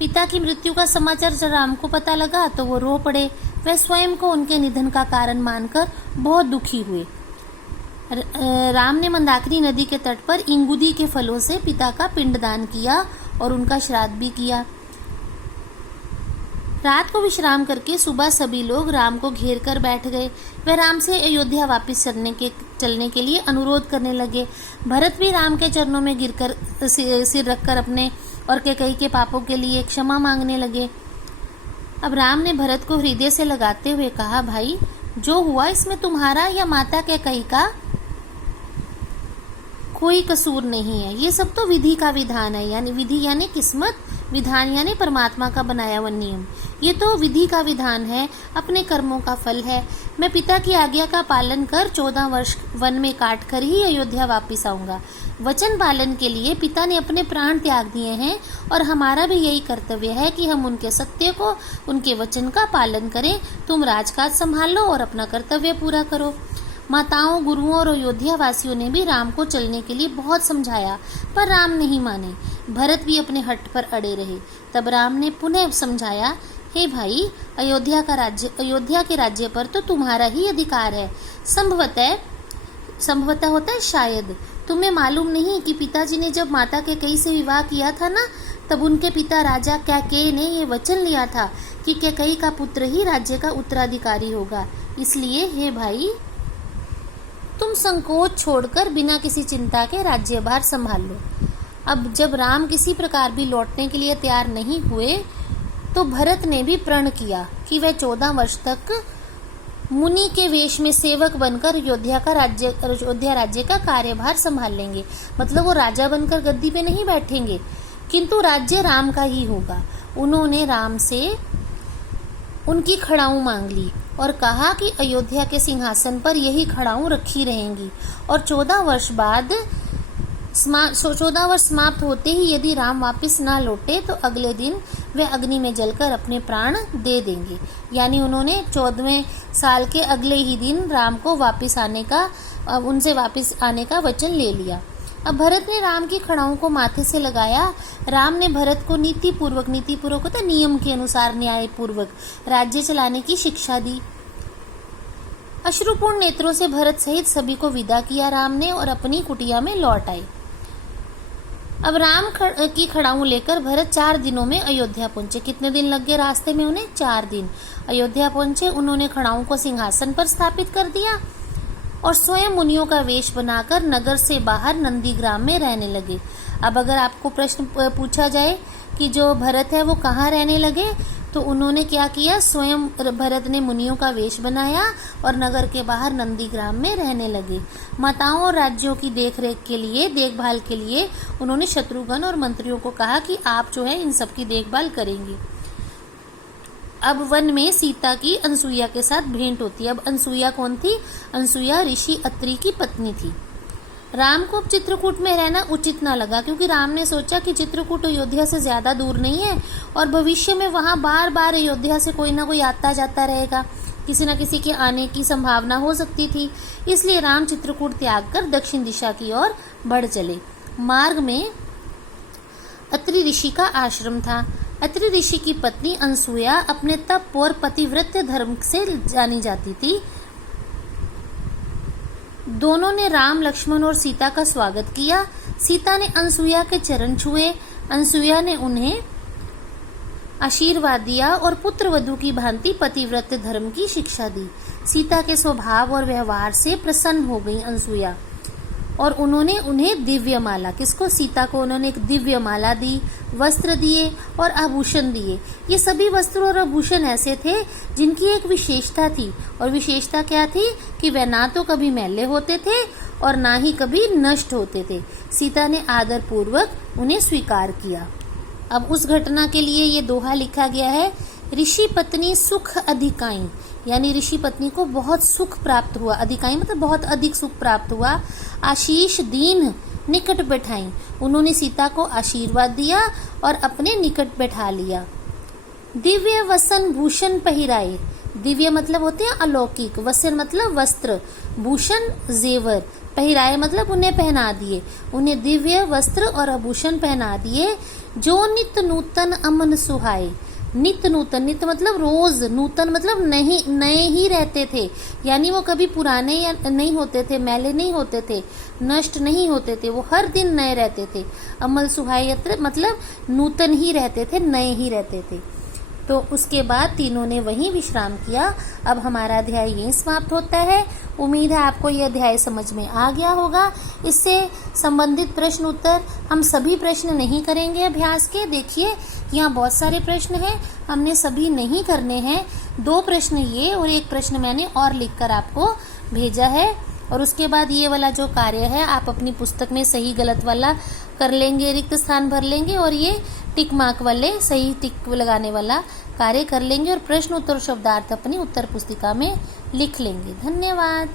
पिता की मृत्यु का समाचार जब राम को पता लगा तो वो रो पड़े। वह स्वयं को उनके निधन का कारण मानकर बहुत दुखी हुए। राम ने मंदाकिनी नदी के तट पर इंगुदी के फलों से पिता का पिंडदान किया और उनका श्राद्ध भी किया। रात को विश्राम करके सुबह सभी लोग राम को घेर कर बैठ गए। वह राम से अयोध्या वापस चलने के लिए अनुरोध करने लगे। भरत भी राम के चरणों में गिरकर सिर रखकर अपने और कैकेयी के पापों के लिए क्षमा मांगने लगे। अब राम ने भरत को हृदय से लगाते हुए कहा, भाई जो हुआ इसमें तुम्हारा या माता कैकेयी का कोई कसूर नहीं है। ये सब तो विधि का विधान है, यानी विधि यानी किस्मत, विधान यानी परमात्मा का बनाया हुआ नियम। ये तो विधि का विधान है, अपने कर्मों का फल है। मैं पिता की आज्ञा का पालन कर 14 वर्ष वन में काट कर ही अयोध्या वापस आऊंगा। वचन पालन के लिए पिता ने अपने प्राण त्याग दिए हैं और हमारा भी यही कर्तव्य है कि हम उनके सत्य को, उनके वचन का पालन करें। तुम राजकाज संभाल लो और अपना कर्तव्य पूरा करो। माताओं, गुरुओं और अयोध्या वासियों ने भी राम को चलने के लिए बहुत समझाया, पर राम नहीं माने। भरत भी अपने हट पर अड़े रहे। तब राम ने पुनः समझाया, हे भाई, अयोध्या के राज्य पर तो तुम्हारा ही अधिकार है। संभवतः होता है शायद। तुम्हें मालूम नहीं कि पिताजी ने जब माता कैकेयी से विवाह किया था ना, तब उनके पिता राजा कैकेयी ने ये वचन लिया था कि कैकेयी का पुत्र ही राज्य का उत्तराधिकारी होगा। इसलिए हे भाई, तुम संकोच छोड़कर बिना किसी चिंता के राज्यभार संभाल लो। अब जब राम किसी प्रकार भी लौटने के लिए तैयार नहीं हुए तो भरत ने भी प्रण किया कि वह 14 वर्ष तक मुनि के वेश में सेवक बनकर अयोध्या राज्य का कार्यभार संभाल लेंगे। मतलब वो राजा बनकर गद्दी पे नहीं बैठेंगे, किंतु राज्य राम का ही होगा। उन्होंने राम से उनकी खड़ाऊं मांग ली और कहा कि अयोध्या के सिंहासन पर यही खड़ाऊं रखी रहेंगी और 14 वर्ष समाप्त होते ही यदि राम वापस ना लौटे तो अगले दिन वे अग्नि में जलकर अपने प्राण दे देंगे। यानी उन्होंने 14वें साल के अगले ही दिन राम को उनसे वापस आने का वचन ले लिया। अब भरत ने राम की खड़ाओं को माथे से लगाया। राम ने भरत को नीतिपूर्वक होता नियम के अनुसार न्यायपूर्वक राज्य चलाने की शिक्षा दी। अश्रुपूर्ण नेत्रों से भरत सहित सभी को विदा किया राम ने और अपनी कुटिया में लौट आए। अब राम की खड़ाऊं लेकर भरत 4 दिनों में अयोध्या पहुंचे। कितने दिन लग गए रास्ते में उन्हें? 4 दिन। अयोध्या पहुंचे, उन्होंने खड़ाऊं को सिंहासन पर स्थापित कर दिया और स्वयं मुनियों का वेश बनाकर नगर से बाहर नंदीग्राम में रहने लगे। अब अगर आपको प्रश्न पूछा जाए कि जो भरत है वो कहाँ रहने लगे, तो उन्होंने क्या किया, स्वयं भरत ने मुनियों का वेश बनाया और नगर के बाहर नंदीग्राम में रहने लगे। माताओं और राज्यों की देखभाल के लिए उन्होंने शत्रुघ्न और मंत्रियों को कहा कि आप जो है इन सब की देखभाल करेंगे। अब वन में सीता की अनसुईया के साथ भेंट होती है। अब अनसुईया कौन थी? अनसुईया ऋषि अत्रि की पत्नी थी। राम को अब चित्रकूट में रहना उचित ना लगा, क्योंकि राम ने सोचा कि चित्रकूट अयोध्या से ज्यादा दूर नहीं है और भविष्य में वहां बार बार अयोध्या से कोई ना कोई आता जाता रहेगा, किसी न किसी के आने की संभावना हो सकती थी। इसलिए राम चित्रकूट त्याग कर दक्षिण दिशा की ओर बढ़ चले। मार्ग में अत्रि ऋषि का आश्रम था। अत्रि ऋषि की पत्नी अनसुईया अपने तप और पतिव्रत धर्म से जानी जाती थी। दोनों ने राम, लक्ष्मण और सीता का स्वागत किया। सीता ने अनसुईया के चरण छुए। अनसुईया ने उन्हें आशीर्वाद दिया और पुत्र वधू की भांति पतिव्रत धर्म की शिक्षा दी। सीता के स्वभाव और व्यवहार से प्रसन्न हो गई अनसुईया और उन्होंने उन्हें दिव्य माला, किसको? सीता को उन्होंने एक दिव्य माला दी, वस्त्र दिए और आभूषण दिए। ये सभी वस्त्र और आभूषण ऐसे थे जिनकी एक विशेषता थी, और विशेषता क्या थी कि वे ना तो कभी मैले होते थे और ना ही कभी नष्ट होते थे। सीता ने आदर पूर्वक उन्हें स्वीकार किया। अब उस घटना के लिए ये दोहा लिखा गया है, ऋषि पत्नी सुख अधिकाई, यानी ऋषि पत्नी को बहुत सुख प्राप्त हुआ। अधिकाई मतलब बहुत अधिक सुख प्राप्त हुआ। आशीष दीन निकट बैठाई, उन्होंने सीता को आशीर्वाद दिया और अपने निकट बैठा लिया। दिव्य वसन भूषण पहिराए, दिव्य मतलब होते हैं अलौकिक, वसन मतलब वस्त्र, भूषण जेवर, पहिराए मतलब उन्हें पहना दिए। उन्हें दिव्य वस्त्र और आभूषण पहना दिए। जो नित नूतन अमन सुहाए। नित नूतन, नित मतलब रोज, नूतन मतलब नहीं, नए ही रहते थे, यानी वो कभी पुराने या नहीं होते थे, मैले नहीं होते थे, नष्ट नहीं होते थे, वो हर दिन नए रहते थे। अमल सुहायत्र मतलब नूतन ही रहते थे, नए ही रहते थे। तो उसके बाद तीनों ने वहीं विश्राम किया। अब हमारा अध्याय यहीं समाप्त होता है। उम्मीद है आपको यह अध्याय समझ में आ गया होगा। इससे संबंधित प्रश्न उत्तर हम सभी प्रश्न नहीं करेंगे अभ्यास के। देखिए यहाँ बहुत सारे प्रश्न हैं, हमने सभी नहीं करने हैं। 2 प्रश्न ये और 1 प्रश्न मैंने और लिखकर आपको भेजा है। और उसके बाद ये वाला जो कार्य है आप अपनी पुस्तक में सही गलत वाला कर लेंगे, रिक्त स्थान भर लेंगे और ये टिक मार्क वाले सही टिक लगाने वाला कार्य कर लेंगे और प्रश्न उत्तर शब्दार्थ अपनी उत्तर पुस्तिका में लिख लेंगे। धन्यवाद।